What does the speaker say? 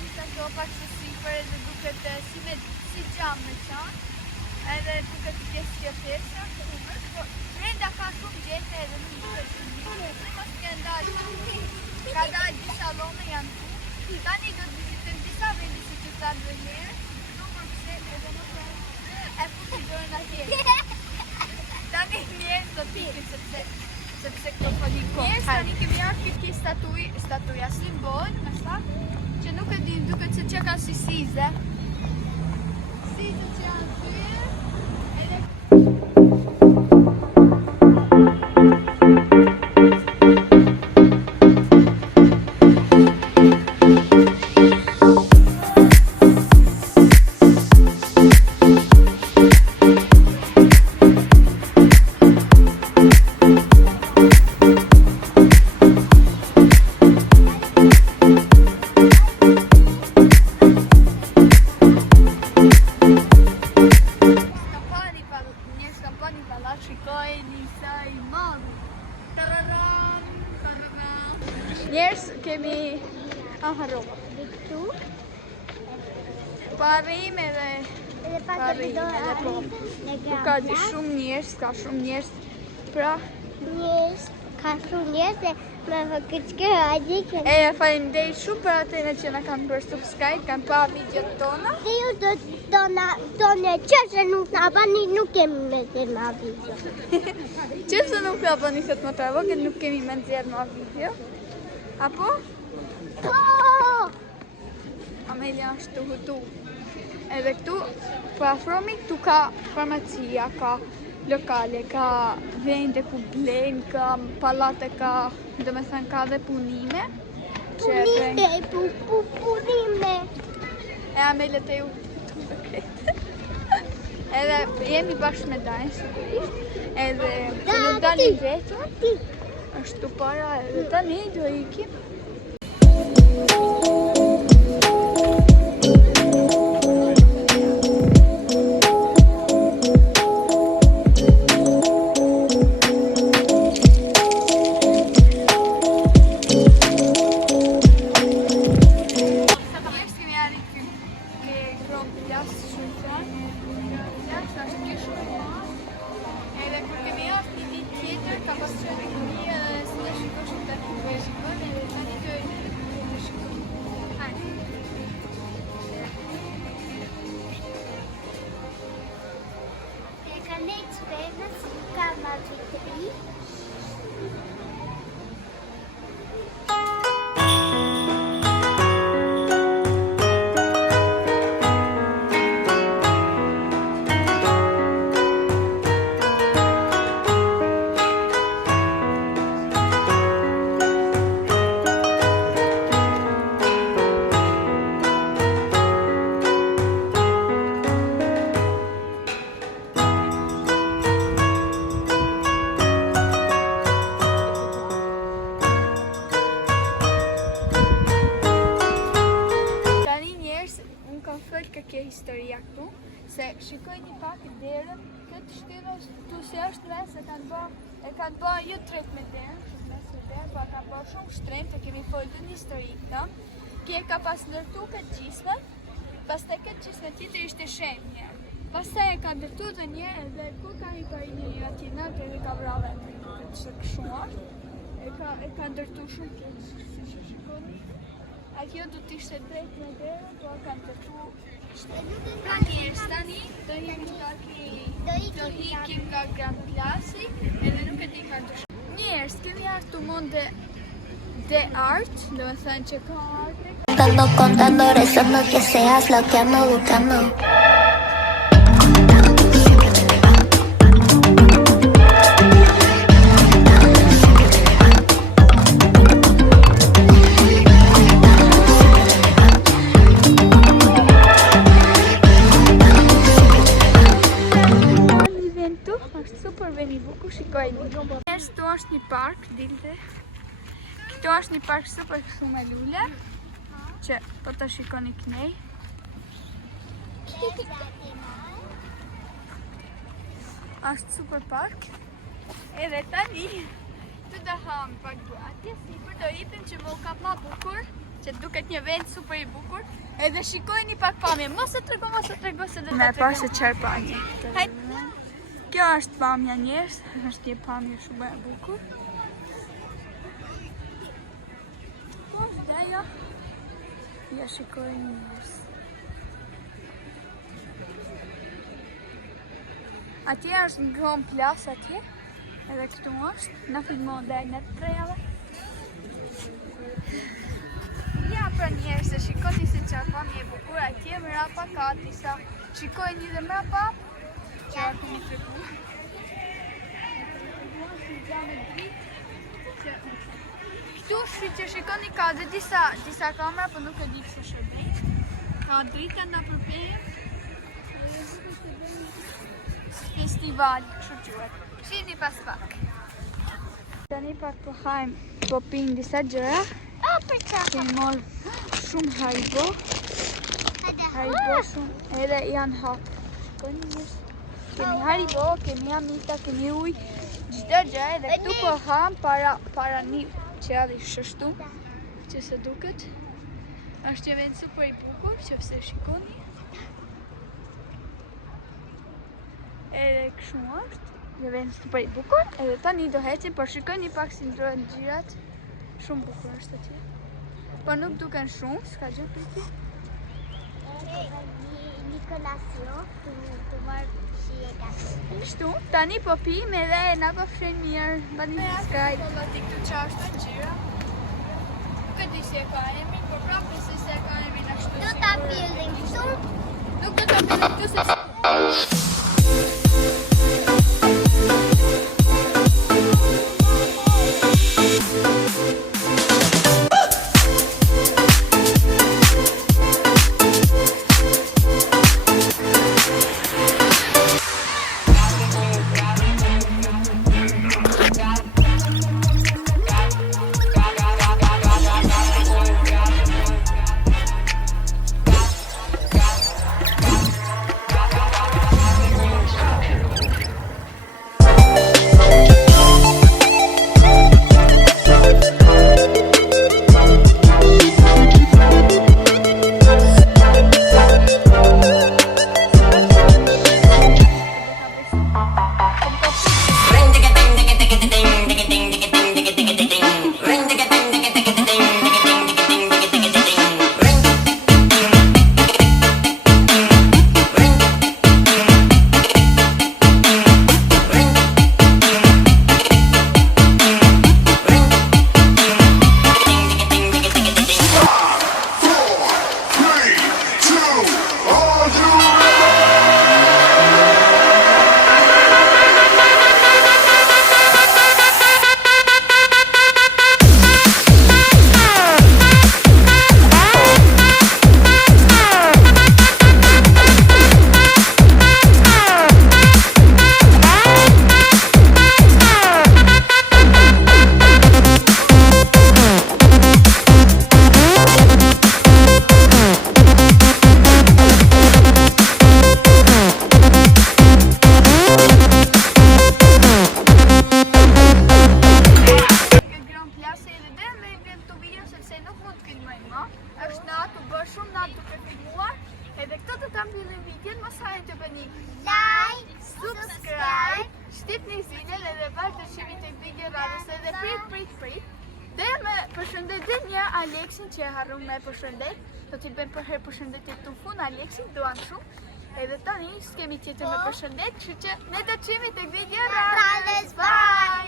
gjithashtu pak të sipër edhe duket si gjam me qanë. Edhe duket të pjesë që thjeshtër, por brenda ka shumë gjete edhe nuk duket shumë mirë. Mos kanë dalë. Ka dalë disa dhome janë tu. Tani do të vizitojmë disa vende si që thamë dhe herë. Numër pse edhe nuk e futi dorën atje. Tani njerëz do t'ikin sepse këto foli kohë. Njerëz tani kemi ardhur këtë statuja simbol, më thak, që nuk e di, duket se që ka si size. Size që janë tyre. Njerëz kemi harrova. Këtu? Parim edhe parim edhe po. Ka shumë njerëz, ka shumë njerëz. Pra, ka shumë njerëz dhe me këtë aji që... Faleminderit shumë për atyre që na kanë bërë subscribe, kanë pa videot tona. Dhe ju do tonë që nuk na bani, nuk kemi me zirë ma video. Qëse nuk na bani këtë më të vogël, nuk kemi me nxjerr ma video. Apo? Po! Amelia është të hutu. Edhe këtu, për afromi, këtu ka farmacia, ka lokale, ka vende ku blejnë, ka palate, ka, do me thënë, ka dhe punime. Punime! E Amelia të ju. Edhe jemi bashkë me Dajnë, sigurisht. Edhe që nuk dalin vetër, është të para edhe tani do ikim. Historia këtu, se shikoj një pak derën, këtë shtyllë këtu se është mes e kanë bërë jo tret me derën, mes me derën, po kanë bërë shumë shtremt, e kemi folë një histori këta. Kje ka pas ndërtu këtë gjisme, pas të këtë gjisme tjetër ishte shemë njerë. Pas të e ka ndërtu dhe njerë, dhe ku ka i pa i një atina, të e ka vrave këtë shëk shumë ashtë, e ka ndërtu shumë këtë, si që shikoni. A kjo du t'ishte drejt me derën, po ka ndërtu. Pra njerës tani, do hikim nga Grand Klasi, edhe nuk e di ka të shumë. Njerës, kemi artë të monde de art, do me thënë që ka arte. Contando, rezando que seas lo que ando buscando. Këtu është një park, dilte. Këtu është një park super kështu me lule, që po të shikoni kënej. Është super park. Edhe tani, të da ham pak atje, si për do ipim që më kap ma bukur, që duket një vend super i bukur. Edhe shikojeni pak pamje, mos e trego se do ta tregoj. Me pas e çfarë pamje. Kjo është pamja njerëz, është një pamje shumë e bukur. Po, dhe jo. Ja shikojeni njerëz. Atje është një grand plas atje. Edhe këtu është, na filmon dhe në të trejave. Ja pra njerëz se shikoni se çfarë pamje e bukur atje mrapa ka disa. Shikojeni dhe mrapa çfarë kemi treguar. Këtu që shikoni ka dhe disa kamera, po nuk e di pse shërbej. Ka drita nga përpejë. Festival, kështu quhet. Shihni pas pak. Tani pak po hajm, po pin disa gjëra. Kemi marrë shumë haribo. Haribo shumë, edhe janë hapë. Shikoni njerëz. Kemi haribo, kemi amita, kemi ujë, çdo gjë edhe këtu po ham para një qelli shështu, që se duket. Është një vend super i bukur, që pse shikoni. Edhe kështu është, një vend super i bukur, edhe tani do hecim, por shikojni pak si ndrohen xhirat. Shumë bukur është atje. Po nuk duken shumë, s'ka gjë priti. Nicolasio, tu marrë shi e kafe. Kështu, tani po pim edhe na po fshin mirë, bani subscribe. Kollati këtu që është gjyra. Nuk e di si e ka emrin, por prapë se e ka emrin ashtu. Do ta pillim këtu. Nuk do ta pillim këtu se është natë, bërë shumë natë duke filmuar. Edhe këto të ta mbyllim videon, mos harroni të bëni Like, subscribe, shtypni zilën edhe vazhdo shihni tek video radhës edhe prit. Dhe me përshëndet dhe një Aleksin që e harrum me përshëndet. Do t'i bëjmë për herë përshëndetjet të fund Aleksin, duan shumë. Edhe tani s'kemi tjetër me përshëndet, kështu që ne do të shihemi tek video radhës. Bye!